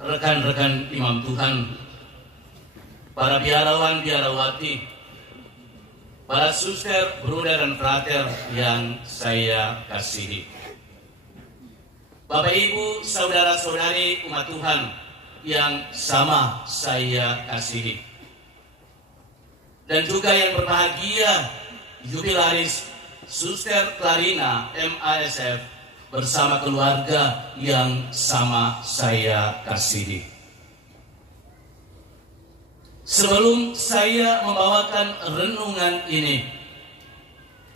rekan-rekan imam Tuhan, para biarawan, biarawati, para suster, bruder dan frater yang saya kasihi. Bapak Ibu, saudara-saudari umat Tuhan yang sama saya kasihi. Dan juga yang berbahagia, jubilaris Suster Clarina MASF bersama keluarga yang sama saya kasihi. Sebelum saya membawakan renungan ini,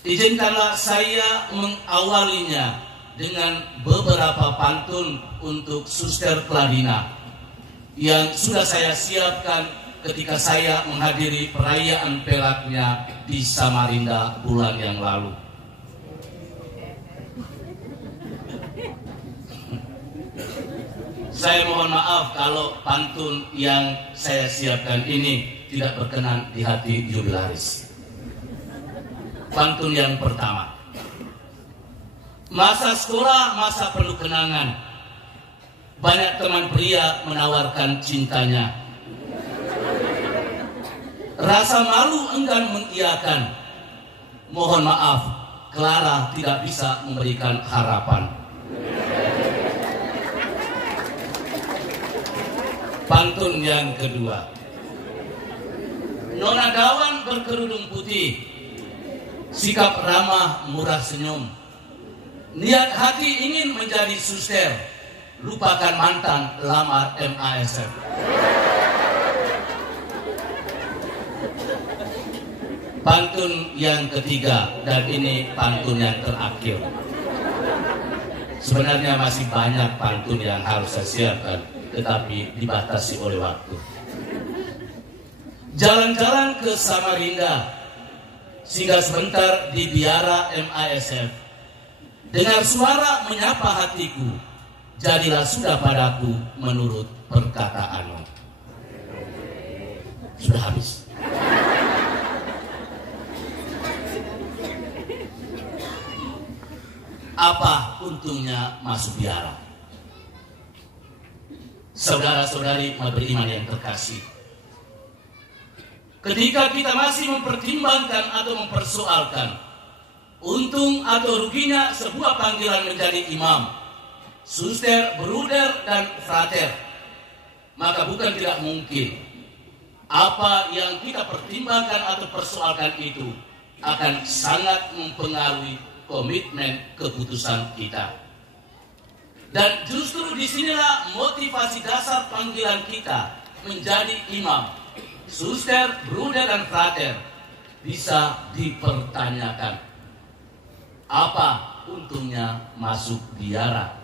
izinkanlah saya mengawalinya dengan beberapa pantun untuk Suster Clarina yang sudah saya siapkan ketika saya menghadiri perayaan pelaknya di Samarinda bulan yang lalu. Saya mohon maaf kalau pantun yang saya siapkan ini tidak berkenan di hati jubilaris. Pantun yang pertama. Masa sekolah, masa penuh kenangan. Banyak teman pria menawarkan cintanya. Rasa malu enggan mengiyakan. Mohon maaf, Clara tidak bisa memberikan harapan. Pantun yang kedua. Nona Dawan berkerudung putih, sikap ramah, murah senyum. Niat hati ingin menjadi suster, lupakan mantan, lamar MASF. Pantun yang ketiga, dan ini pantun yang terakhir. Sebenarnya masih banyak pantun yang harus saya siapkan, tetapi dibatasi oleh waktu. Jalan-jalan ke Samarinda, singgah sebentar di biara MASF. Dengar suara menyapa hatiku, jadilah sudah padaku menurut perkataanmu. Sudah habis. Apa untungnya masuk biara? Saudara-saudari umat beriman yang terkasih, ketika kita masih mempertimbangkan atau mempersoalkan untung atau ruginya sebuah panggilan menjadi imam, suster, bruder, dan frater, maka bukan tidak mungkin apa yang kita pertimbangkan atau persoalkan itu akan sangat mempengaruhi komitmen keputusan kita. Dan justru disinilah motivasi dasar panggilan kita menjadi imam, suster, bruder, dan frater bisa dipertanyakan. Apa untungnya masuk biara?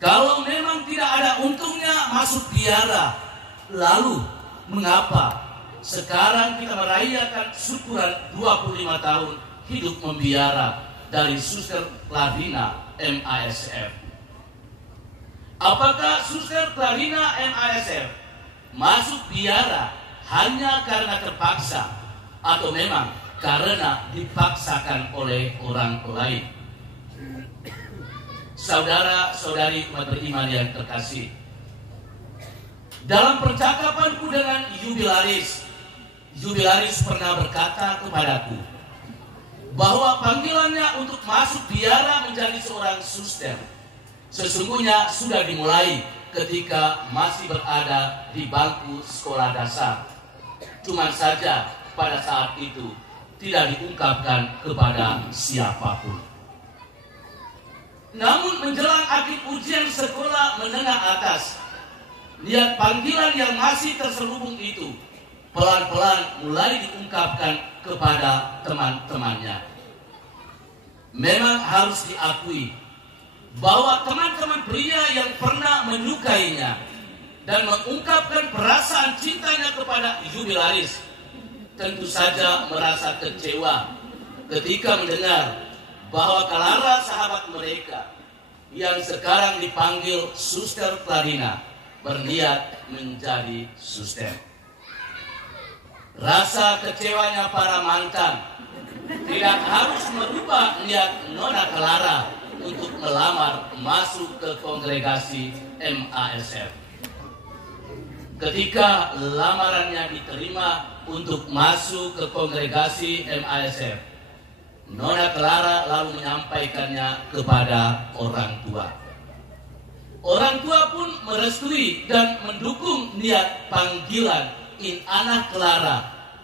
Kalau memang tidak ada untungnya masuk biara, lalu mengapa sekarang kita merayakan syukuran 25 tahun hidup membiara dari Suster Clarina MASF? Apakah Suster Clarina MASF masuk biara hanya karena terpaksa atau memang karena dipaksakan oleh orang lain? Saudara-saudari umat beriman yang terkasih, dalam percakapanku dengan jubilaris pernah berkata kepadaku bahwa panggilannya untuk masuk biara menjadi seorang suster sesungguhnya sudah dimulai ketika masih berada di bangku sekolah dasar. Cuma saja pada saat itu tidak diungkapkan kepada siapapun. Namun menjelang akhir ujian sekolah menengah atas, niat panggilan yang masih terselubung itu pelan-pelan mulai diungkapkan kepada teman-temannya. Memang harus diakui bahwa teman-teman pria yang pernah menyukainya dan mengungkapkan perasaan cintanya kepada jubilaris tentu saja merasa kecewa ketika mendengar bahwa Clara, sahabat mereka yang sekarang dipanggil Suster Clarina, berniat menjadi suster. Rasa kecewanya para mantan tidak harus merubah niat Nona Clara untuk melamar masuk ke kongregasi MASF. Ketika lamarannya diterima untuk masuk ke kongregasi MASF, Nona Clara lalu menyampaikannya kepada orang tua. Orang tua pun merestui dan mendukung niat panggilan Inana Clara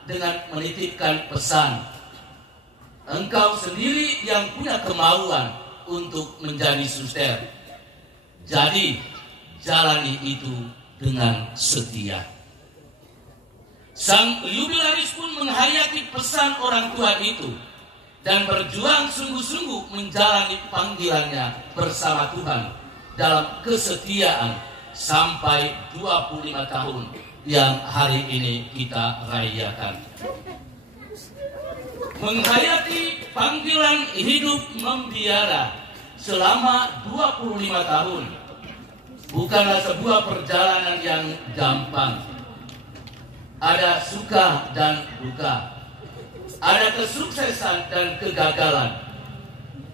dengan menitipkan pesan, engkau sendiri yang punya kemauan untuk menjadi suster. Jadi, jalani itu dengan setia. Sang jubilaris pun menghayati pesan orang tua itu dan berjuang sungguh-sungguh menjalani panggilannya bersama Tuhan dalam kesetiaan sampai 25 tahun yang hari ini kita rayakan. Menghayati panggilan hidup membiara selama 25 tahun bukanlah sebuah perjalanan yang gampang. Ada suka dan duka, ada kesuksesan dan kegagalan,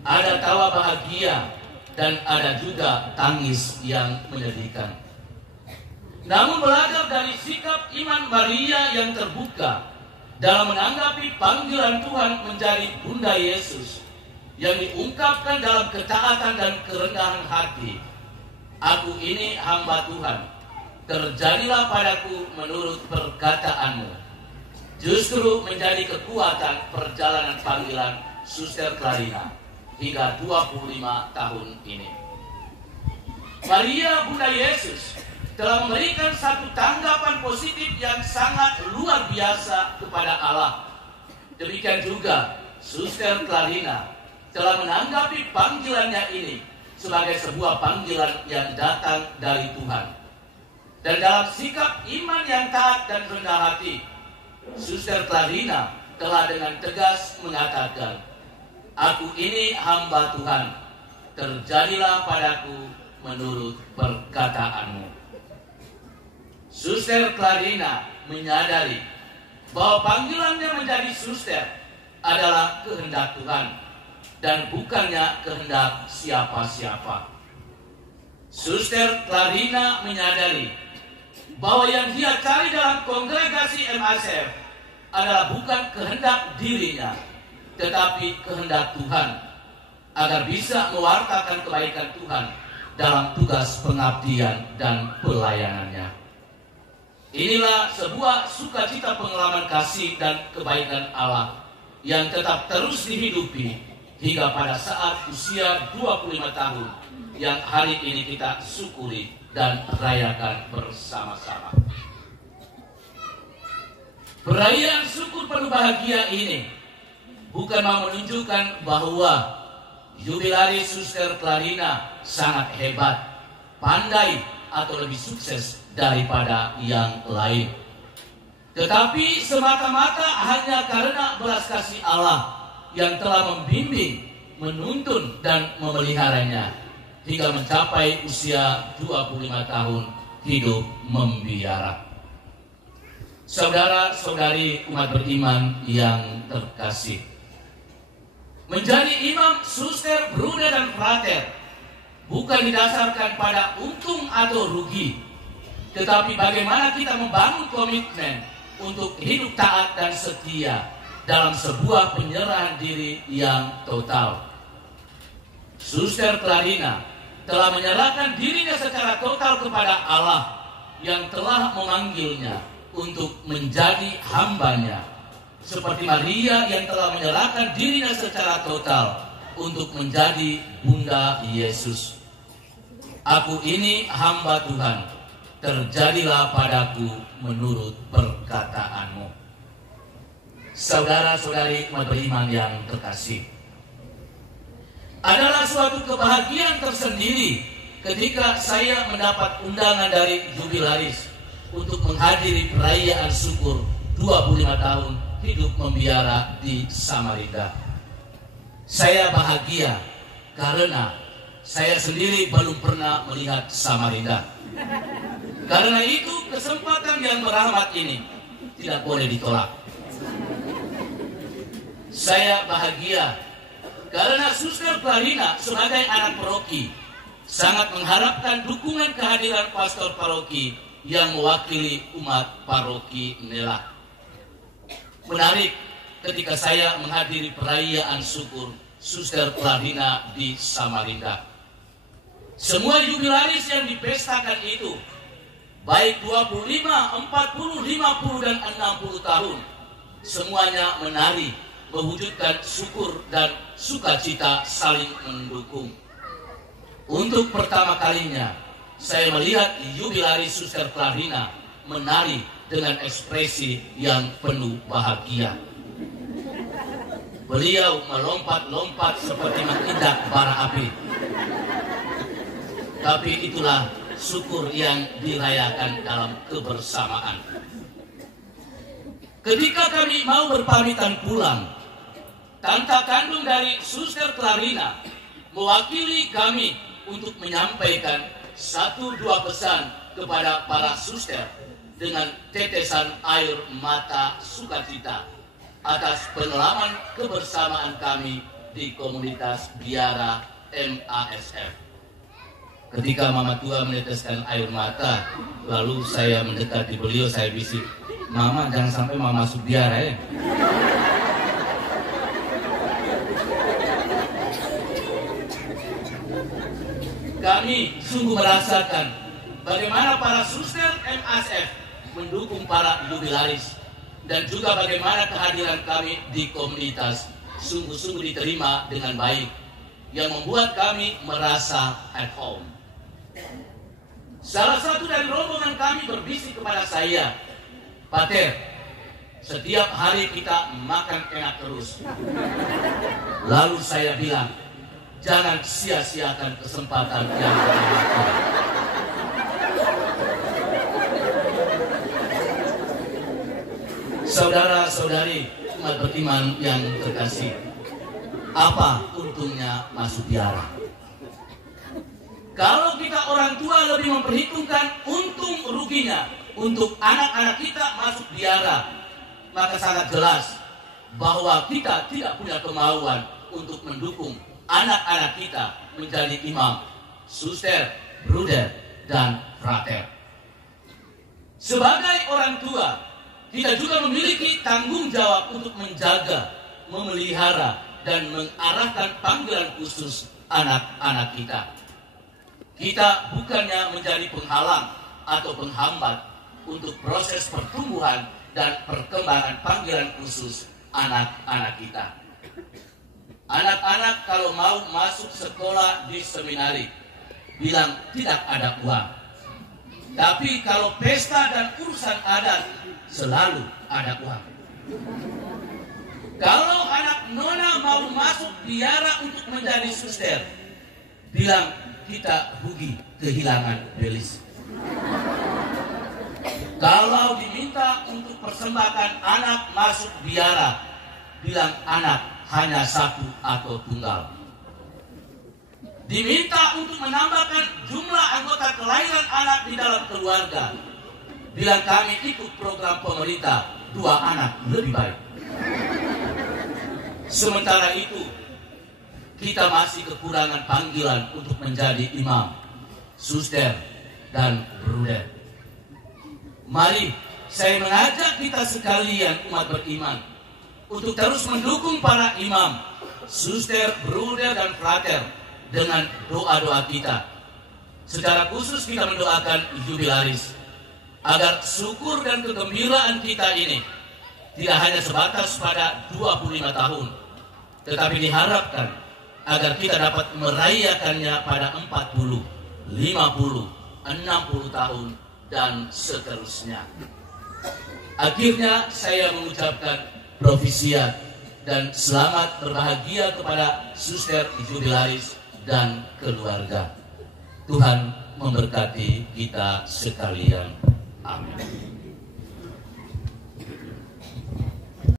ada tawa bahagia, dan ada juga tangis yang menyedihkan. Namun belajar dari sikap iman Maria yang terbuka dalam menanggapi panggilan Tuhan menjadi Bunda Yesus yang diungkapkan dalam ketaatan dan kerendahan hati. Aku ini hamba Tuhan, terjadilah padaku menurut perkataanmu. Justru menjadi kekuatan perjalanan panggilan Suster Clarina hingga 25 tahun ini. Maria Bunda Yesus telah memberikan satu tanggapan positif yang sangat luar biasa kepada Allah. Demikian juga Suster Clarina telah menanggapi panggilannya ini sebagai sebuah panggilan yang datang dari Tuhan. Dan dalam sikap iman yang taat dan rendah hati, Suster Clarina telah dengan tegas mengatakan, aku ini hamba Tuhan, terjadilah padaku menurut perkataanmu. Suster Clarina menyadari bahwa panggilannya menjadi suster adalah kehendak Tuhan dan bukannya kehendak siapa-siapa. Suster Clarina menyadari bahwa yang dia cari dalam kongregasi MASF adalah bukan kehendak dirinya, tetapi kehendak Tuhan agar bisa mewartakan kebaikan Tuhan dalam tugas pengabdian dan pelayanannya. Inilah sebuah sukacita pengalaman kasih dan kebaikan Allah yang tetap terus dihidupi hingga pada saat usia 25 tahun yang hari ini kita syukuri dan rayakan bersama-sama. Perayaan syukur penuh bahagia ini bukan mau menunjukkan bahwa jubilaris Suster Clarina sangat hebat, pandai, atau lebih sukses daripada yang lain, tetapi semata-mata hanya karena belas kasih Allah yang telah membimbing, menuntun, dan memeliharanya hingga mencapai usia 25 tahun hidup membiara. Saudara-saudari umat beriman yang terkasih, menjadi imam, suster, bruder, dan frater bukan didasarkan pada untung atau rugi, tetapi bagaimana kita membangun komitmen untuk hidup taat dan setia dalam sebuah penyerahan diri yang total. Suster Clarina telah menyerahkan dirinya secara total kepada Allah yang telah memanggilnya untuk menjadi hambanya, seperti Maria yang telah menyerahkan dirinya secara total untuk menjadi Bunda Yesus. Aku ini hamba Tuhan, terjadilah padaku menurut perkataanmu. Saudara-saudari umat beriman yang terkasih, adalah suatu kebahagiaan tersendiri ketika saya mendapat undangan dari jubilaris untuk menghadiri perayaan syukur 25 tahun hidup membiara di Samarinda. Saya bahagia karena saya sendiri belum pernah melihat Samarinda. Karena itu kesempatan yang berahmat ini tidak boleh ditolak. Saya bahagia Karena Suster Klarina sebagai anak paroki sangat mengharapkan dukungan kehadiran pastor paroki yang mewakili umat paroki Nela. Menarik ketika saya menghadiri perayaan syukur Suster Klarina di Samarinda. Semua jubilaris yang dipestakan itu, baik 25, 40, 50, dan 60 tahun, semuanya menari, mewujudkan syukur dan sukacita saling mendukung. Untuk pertama kalinya, saya melihat jubilaris Suster Klarina menari dengan ekspresi yang penuh bahagia. Beliau melompat-lompat seperti menginjak bara api. Tapi itulah syukur yang dirayakan dalam kebersamaan. Ketika kami mau berpamitan pulang, tante kandung dari Suster Klarina mewakili kami untuk menyampaikan 1-2 pesan kepada para suster dengan tetesan air mata sukacita atas pengalaman kebersamaan kami di komunitas Biara MASF. Ketika Mama Tua meneteskan air mata, lalu saya mendekati beliau, saya bisik, "Mama, jangan sampai Mama masuk biara ya." Kami sungguh merasakan bagaimana para suster MASF mendukung para jubilaris, dan juga bagaimana kehadiran kami di komunitas sungguh-sungguh diterima dengan baik, yang membuat kami merasa at home. Salah satu dari rombongan kami berbisik kepada saya, "Pater, setiap hari kita makan enak terus." Lalu saya bilang, "Jangan sia-siakan kesempatan yang bermanfaat." Saudara-saudari umat beriman yang terkasih, apa untungnya masuk biara? Kalau kita orang tua lebih memperhitungkan untung ruginya untuk anak-anak kita masuk biara, maka sangat jelas bahwa kita tidak punya kemauan untuk mendukung anak-anak kita menjadi imam, suster, bruder, dan frater. Sebagai orang tua, kita juga memiliki tanggung jawab untuk menjaga, memelihara, dan mengarahkan panggilan khusus anak-anak kita. Kita bukannya menjadi penghalang atau penghambat untuk proses pertumbuhan dan perkembangan panggilan khusus anak-anak kita. Anak-anak kalau mau masuk sekolah di seminari, bilang tidak ada uang. Tapi kalau pesta dan urusan adat, selalu ada uang. Kalau anak nona mau masuk biara untuk menjadi suster, bilang kita rugi kehilangan belis. Kalau diminta untuk persembahkan anak masuk biara, bilang anak hanya satu atau tunggal. Diminta untuk menambahkan jumlah anggota kelahiran anak di dalam keluarga, bilang kami ikut program pemerintah, 2 anak lebih baik. Sementara itu, kita masih kekurangan panggilan untuk menjadi imam, suster, dan bruder. Mari saya mengajak kita sekalian umat beriman untuk terus mendukung para imam, suster, bruder, dan frater dengan doa-doa kita. Secara khusus kita mendoakan jubilaris agar syukur dan kegembiraan kita ini tidak hanya sebatas pada 25 tahun, tetapi diharapkan agar kita dapat merayakannya pada 40, 50, 60 tahun, dan seterusnya. Akhirnya saya mengucapkan provisiat dan selamat berbahagia kepada suster jubilaris dan keluarga. Tuhan memberkati kita sekalian. Amin.